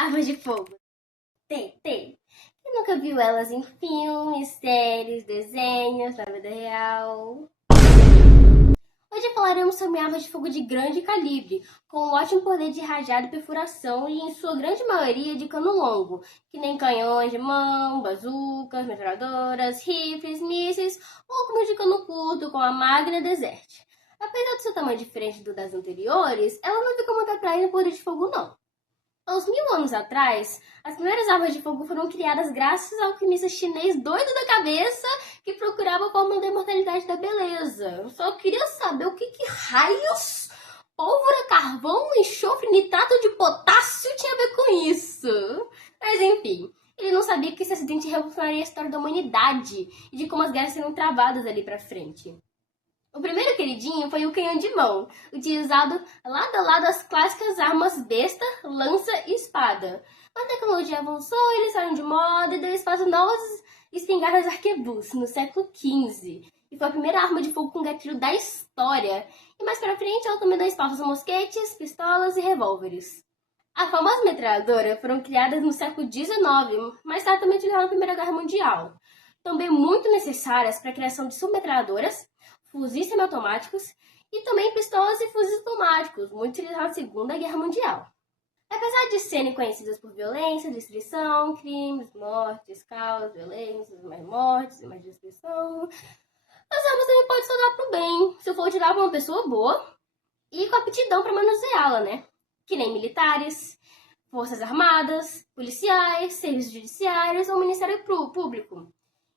Armas de fogo. Tem. Quem nunca viu elas em filmes, séries, desenhos, na vida real? Hoje falaremos sobre armas de fogo de grande calibre, com um ótimo poder de rajada e perfuração e, em sua grande maioria, de cano longo, que nem canhões de mão, bazucas, metralhadoras, rifles, mísseis ou como de cano curto, com a Magna Desert. Apesar do seu tamanho diferente do das anteriores, ela não fica muito atraída no poder de fogo, não. Há uns 1000 anos atrás, as primeiras armas de fogo foram criadas graças ao alquimista chinês doido da cabeça que procurava a fórmula da imortalidade da beleza. Eu só queria saber o que raios, pólvora, carvão, enxofre, nitrato de potássio tinha a ver com isso. Mas enfim, ele não sabia que esse acidente revolucionaria a história da humanidade e de como as guerras seriam travadas ali pra frente. O primeiro queridinho foi o canhão de mão, utilizado lado a lado às clássicas armas besta, lança e espada. A tecnologia avançou, eles saíram de moda e deu espaço a novas espingardas arquebus no século XV. E foi a primeira arma de fogo com gatilho da história. E mais pra frente ela também deu espaço a mosquetes, pistolas e revólveres. A famosa metralhadora foram criadas no século XIX, mais tarde também utilizaram na Primeira Guerra Mundial. Também muito necessárias para a criação de submetralhadoras, fuzis semiautomáticos e também pistolas e fuzis automáticos, muito utilizados na Segunda Guerra Mundial. Apesar de serem conhecidas por violência, destruição, crimes, mortes, caos, violências, mais mortes, mais destruição, as armas também podem se usar para o bem, se for utilizar para uma pessoa boa e com aptidão para manuseá-la, né? Que nem militares, forças armadas, policiais, serviços judiciários ou Ministério Público,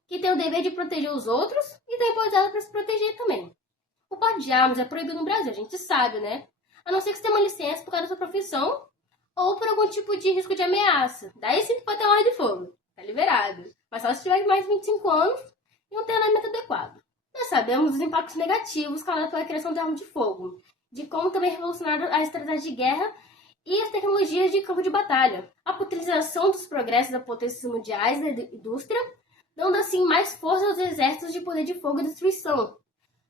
que tem o dever de proteger os outros e tem poder para se proteger também. O porte de armas é proibido no Brasil, a gente sabe, né? A não ser que você tenha uma licença por causa da sua profissão ou por algum tipo de risco de ameaça. Daí sim pode ter uma arma de fogo, tá liberado. Mas só se tiver mais de 25 anos e um treinamento adequado. Nós sabemos dos impactos negativos causados pela criação de armas de fogo, de como também revolucionaram a estratégia de guerra e as tecnologias de campo de batalha. A utilização dos progressos das potências mundiais da indústria, dando assim mais força aos exércitos de poder de fogo e destruição,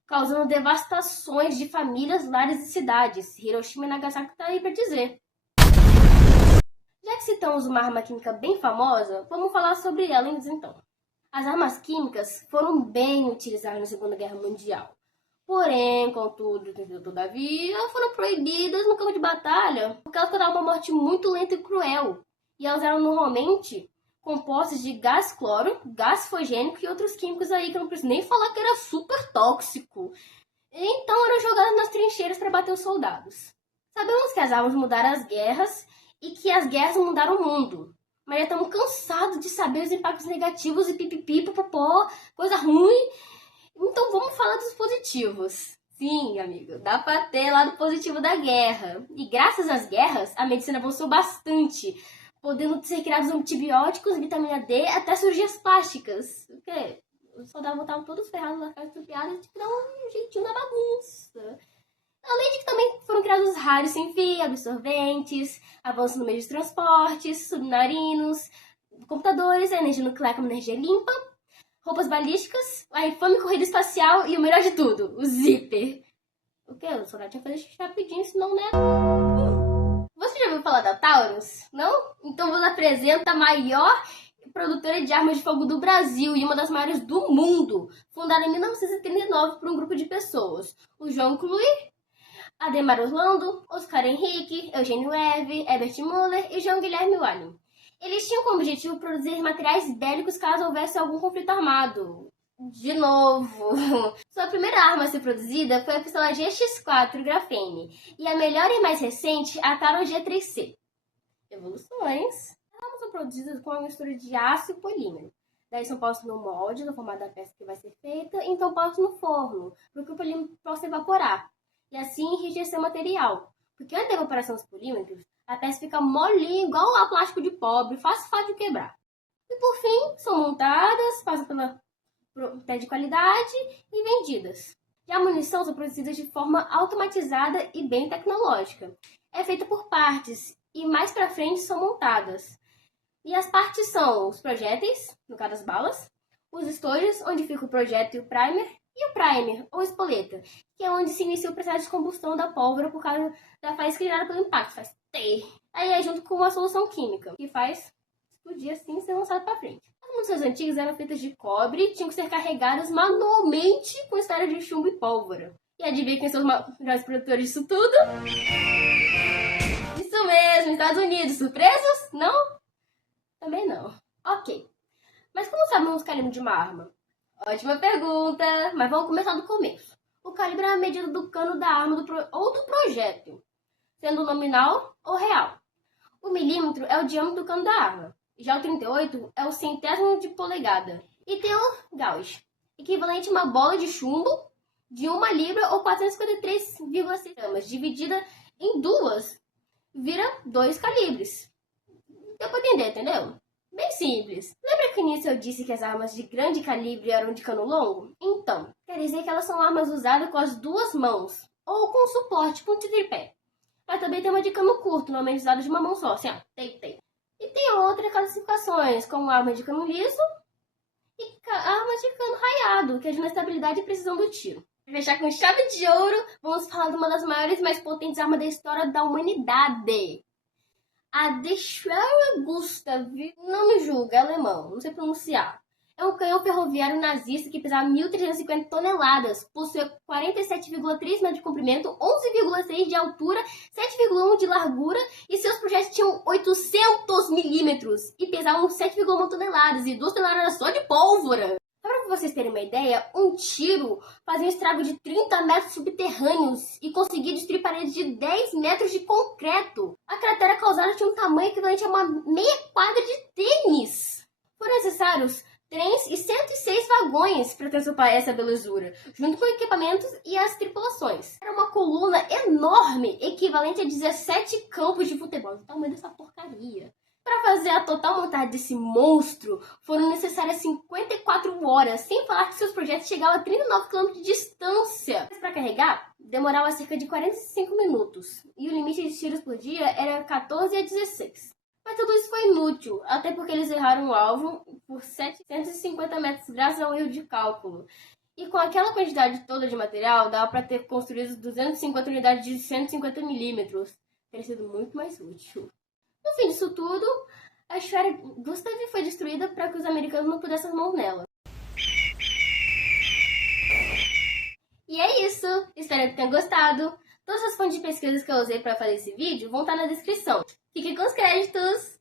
causando devastações de famílias, lares e cidades. Hiroshima e Nagasaki tá aí para dizer. Já que citamos uma arma química bem famosa, vamos falar sobre ela então. As armas químicas foram bem utilizadas na Segunda Guerra Mundial. Porém, contudo, todavia, foram proibidas no campo de batalha porque elas causavam uma morte muito lenta e cruel. E elas eram normalmente compostas de gás cloro, gás fosgênico e outros químicos aí que eu não preciso nem falar que era super tóxico. Então eram jogadas nas trincheiras para bater os soldados. Sabemos que as armas mudaram as guerras e que as guerras mudaram o mundo. Mas já estamos cansados de saber os impactos negativos e pipipi, popopó, coisa ruim. Então vamos falar dos positivos. Sim, amigo, dá pra ter lado positivo da guerra. E graças às guerras, a medicina avançou bastante, podendo ser criados antibióticos, vitamina D, até cirurgias plásticas. O quê? Os soldados voltavam todos ferrados nas casas estupiadas, tipo, dar um jeitinho na bagunça. Além de que também foram criados rádios sem fio, absorventes, avanço no meio de transportes, submarinos, computadores, a energia nuclear como energia limpa, roupas balísticas, a infame corrida espacial e o melhor de tudo, o zíper. O quê? O soldado tinha que fazer xixi rapidinho, senão, né? Você já ouviu falar da Taurus? Não? Então vos apresento a maior produtora de armas de fogo do Brasil e uma das maiores do mundo, fundada em 1939 por um grupo de pessoas. O João Clui, Ademar Orlando, Oscar Henrique, Eugênio Eve, Herbert Müller e João Guilherme Wallen. Eles tinham como objetivo produzir materiais bélicos caso houvesse algum conflito armado. De novo. Sua primeira arma a ser produzida foi a pistola GX4 Grafene e a melhor e mais recente, a Taurus G3C. Evoluções. As armas são produzidas com uma mistura de aço e polímero. Daí são postos no molde, no formato da peça que vai ser feita, e então postos no forno, para que o polímero possa evaporar e assim enrijecer o material. Porque antes da evaporação dos polímetros, a peça fica molinha, igual a plástico de pobre, fácil de quebrar. E por fim, são montadas, passam pela teste de qualidade e vendidas. Já a munição são produzidas de forma automatizada e bem tecnológica. É feita por partes e mais para frente são montadas. E as partes são os projéteis, no caso as balas, os estojos, onde fica o projétil e o primer, ou espoleta, que é onde se inicia o processo de combustão da pólvora por causa da faísca gerada pelo impacto, faz T. Aí é junto com uma solução química, que faz explodir assim e ser lançado para frente. As munições antigas eram feitas de cobre e tinham que ser carregadas manualmente com esfera de chumbo e pólvora. E adivinha quem são os maiores produtores disso tudo? Isso mesmo, Estados Unidos. Surpresos? Não? Também não. Ok. Mas como sabemos o calibre de uma arma? Ótima pergunta, mas vamos começar do começo. O calibre é a medida do cano da arma ou do projétil, sendo nominal ou real. O milímetro é o diâmetro do cano da arma. Já o 38 é o centésimo de polegada. E tem o gauge, equivalente a uma bola de chumbo de 1 libra ou 453,6 gramas, dividida em duas, vira 2 calibres. Deu pra entender, entendeu? Bem simples. Lembra que no início eu disse que as armas de grande calibre eram de cano longo? Então, quer dizer que elas são armas usadas com as duas mãos, ou com suporte, com tripé. Mas também tem uma de cano curto, normalmente usada de uma mão só, assim, ó, tem. E tem outras classificações, como armas de cano liso e armas de cano raiado, que ajudam na estabilidade e precisão do tiro. Para fechar com chave de ouro, vamos falar de uma das maiores e mais potentes armas da história da humanidade. A Deutsche Gustav, não me julga, é alemão, não sei pronunciar. É um canhão ferroviário nazista que pesava 1.350 toneladas, possuía 47,3 metros de comprimento, 11,6 de altura, 7,1 de largura e seus projéteis tinham 800 milímetros e pesavam 7,1 toneladas e 2 toneladas só de pólvora. Para vocês terem uma ideia, um tiro fazia um estrago de 30 metros subterrâneos e conseguia destruir paredes de 10 metros de concreto. A cratera causada tinha um tamanho equivalente a uma meia quadra de tênis. Foram necessários trens e 106 vagões para transportar essa belezura, junto com equipamentos e as tripulações. Era uma coluna enorme, equivalente a 17 campos de futebol. O tamanho dessa porcaria. Para fazer a total montagem desse monstro, foram necessárias 54 horas, sem falar que seus projetos chegavam a 39 km de distância. Mas para carregar, demorava cerca de 45 minutos, e o limite de tiros por dia era 14 a 16. Mas tudo isso foi inútil, até porque eles erraram o alvo por 750 metros graças ao erro de cálculo. E com aquela quantidade toda de material, dava para ter construído 250 unidades de 150 milímetros. Teria sido muito mais útil. No fim disso tudo, a esfera Gustav foi destruída para que os americanos não pudessem as mãos nela. E é isso! Espero que tenham gostado. Todas as fontes de pesquisa que eu usei para fazer esse vídeo vão estar na descrição. Fiquem com os créditos!